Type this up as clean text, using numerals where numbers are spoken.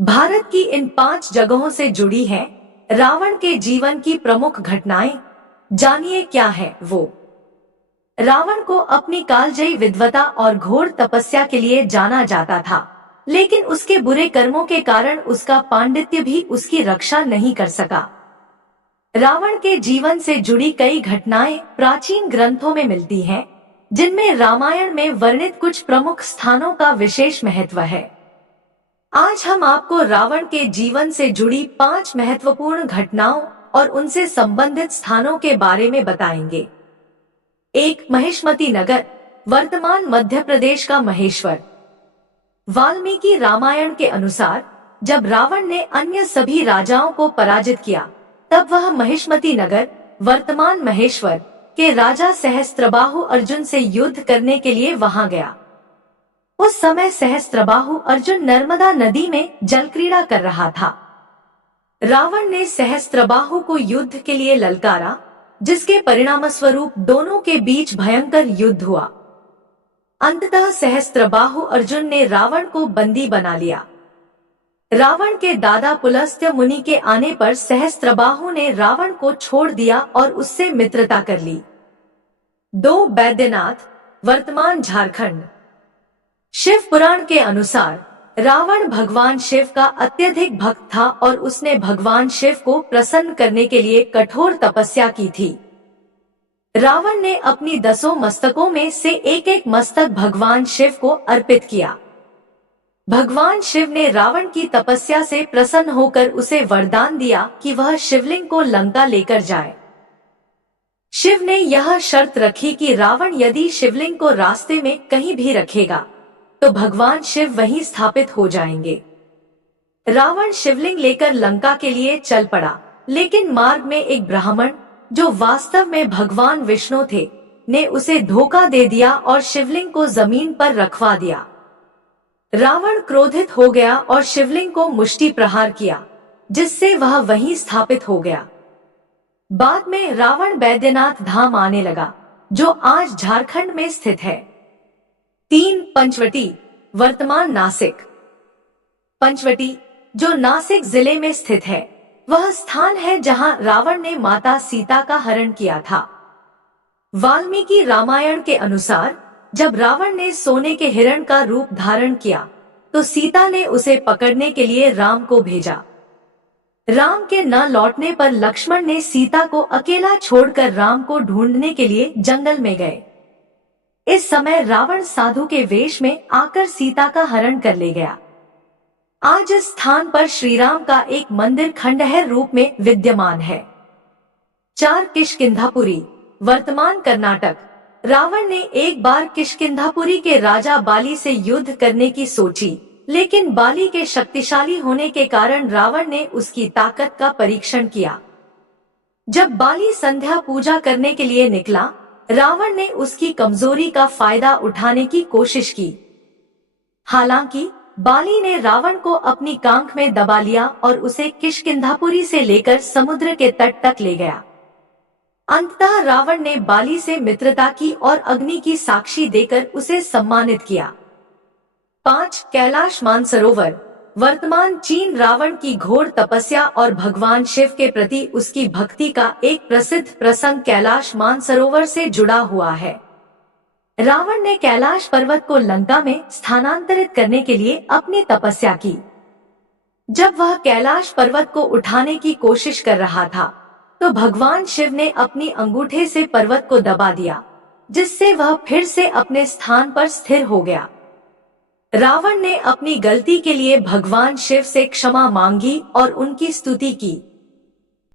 भारत की इन 5 जगहों से जुड़ी हैं रावण के जीवन की प्रमुख घटनाएं। जानिए क्या है वो। रावण को अपनी कालजयी विद्वता और घोर तपस्या के लिए जाना जाता था, लेकिन उसके बुरे कर्मों के कारण उसका पांडित्य भी उसकी रक्षा नहीं कर सका। रावण के जीवन से जुड़ी कई घटनाएं प्राचीन ग्रंथों में मिलती हैं, जिनमें रामायण में वर्णित कुछ प्रमुख स्थानों का विशेष महत्व है। आज हम आपको रावण के जीवन से जुड़ी 5 महत्वपूर्ण घटनाओं और उनसे संबंधित स्थानों के बारे में बताएंगे। 1. महिष्मती नगर, वर्तमान मध्य प्रदेश का महेश्वर। वाल्मीकि रामायण के अनुसार जब रावण ने अन्य सभी राजाओं को पराजित किया, तब वह महिष्मती नगर, वर्तमान महेश्वर के राजा सहस्त्रबाहु अर्जुन से युद्ध करने के लिए वहां गया। उस समय सहस्त्रबाहु अर्जुन नर्मदा नदी में जलक्रीड़ा कर रहा था। रावण ने सहस्त्रबाहु को युद्ध के लिए ललकारा, जिसके परिणामस्वरूप दोनों के बीच भयंकर युद्ध हुआ। अंततः सहस्त्रबाहु अर्जुन ने रावण को बंदी बना लिया। रावण के दादा पुलस्त्य मुनि के आने पर सहस्त्रबाहु ने रावण को छोड़ दिया और उससे मित्रता कर ली। 2. बैद्यनाथ, वर्तमान झारखंड। शिव पुराण के अनुसार रावण भगवान शिव का अत्यधिक भक्त था और उसने भगवान शिव को प्रसन्न करने के लिए कठोर तपस्या की थी। रावण ने अपनी 10 मस्तकों में से एक मस्तक भगवान शिव को अर्पित किया। भगवान शिव ने रावण की तपस्या से प्रसन्न होकर उसे वरदान दिया कि वह शिवलिंग को लंका लेकर जाए। शिव ने यह शर्त रखी कि रावण यदि शिवलिंग को रास्ते में कहीं भी रखेगा तो भगवान शिव वहीं स्थापित हो जाएंगे। रावण शिवलिंग लेकर लंका के लिए चल पड़ा, लेकिन मार्ग में एक ब्राह्मण, जो वास्तव में भगवान विष्णु थे, ने उसे धोखा दे दिया और शिवलिंग को जमीन पर रखवा दिया। रावण क्रोधित हो गया और शिवलिंग को मुष्टि प्रहार किया, जिससे वह वहीं स्थापित हो गया। बाद में रावण बैद्यनाथ धाम आने लगा, जो आज झारखंड में स्थित है। 3. पंचवटी, वर्तमान नासिक। पंचवटी, जो नासिक जिले में स्थित है, वह स्थान है जहां रावण ने माता सीता का हरण किया था। वाल्मीकि रामायण के अनुसार जब रावण ने सोने के हिरण का रूप धारण किया, तो सीता ने उसे पकड़ने के लिए राम को भेजा। राम के न लौटने पर लक्ष्मण ने सीता को अकेला छोड़कर राम को ढूंढने के लिए जंगल में गए। इस समय रावण साधु के वेश में आकर सीता का हरण कर ले गया। आज इस स्थान पर श्री राम का एक मंदिर खंडहर रूप में विद्यमान है। 4. किष्किंधापुरी, वर्तमान कर्नाटक। रावण ने एक बार किष्किंधापुरी के राजा बाली से युद्ध करने की सोची, लेकिन बाली के शक्तिशाली होने के कारण रावण ने उसकी ताकत का परीक्षण किया। जब बाली संध्या पूजा करने के लिए निकला, रावण ने उसकी कमजोरी का फायदा उठाने की कोशिश की। हालांकि बाली ने रावण को अपनी कांख में दबा लिया और उसे किष्किंधापुरी से लेकर समुद्र के तट तक ले गया। अंततः रावण ने बाली से मित्रता की और अग्नि की साक्षी देकर उसे सम्मानित किया। 5. कैलाश मानसरोवर, वर्तमान चीन। रावण की घोर तपस्या और भगवान शिव के प्रति उसकी भक्ति का एक प्रसिद्ध प्रसंग कैलाश मानसरोवर से जुड़ा हुआ है। रावण ने कैलाश पर्वत को लंका में स्थानांतरित करने के लिए अपनी तपस्या की। जब वह कैलाश पर्वत को उठाने की कोशिश कर रहा था, तो भगवान शिव ने अपनी अंगूठे से पर्वत को दबा दिया, जिससे वह फिर से अपने स्थान पर स्थिर हो गया। रावण ने अपनी गलती के लिए भगवान शिव से क्षमा मांगी और उनकी स्तुति की।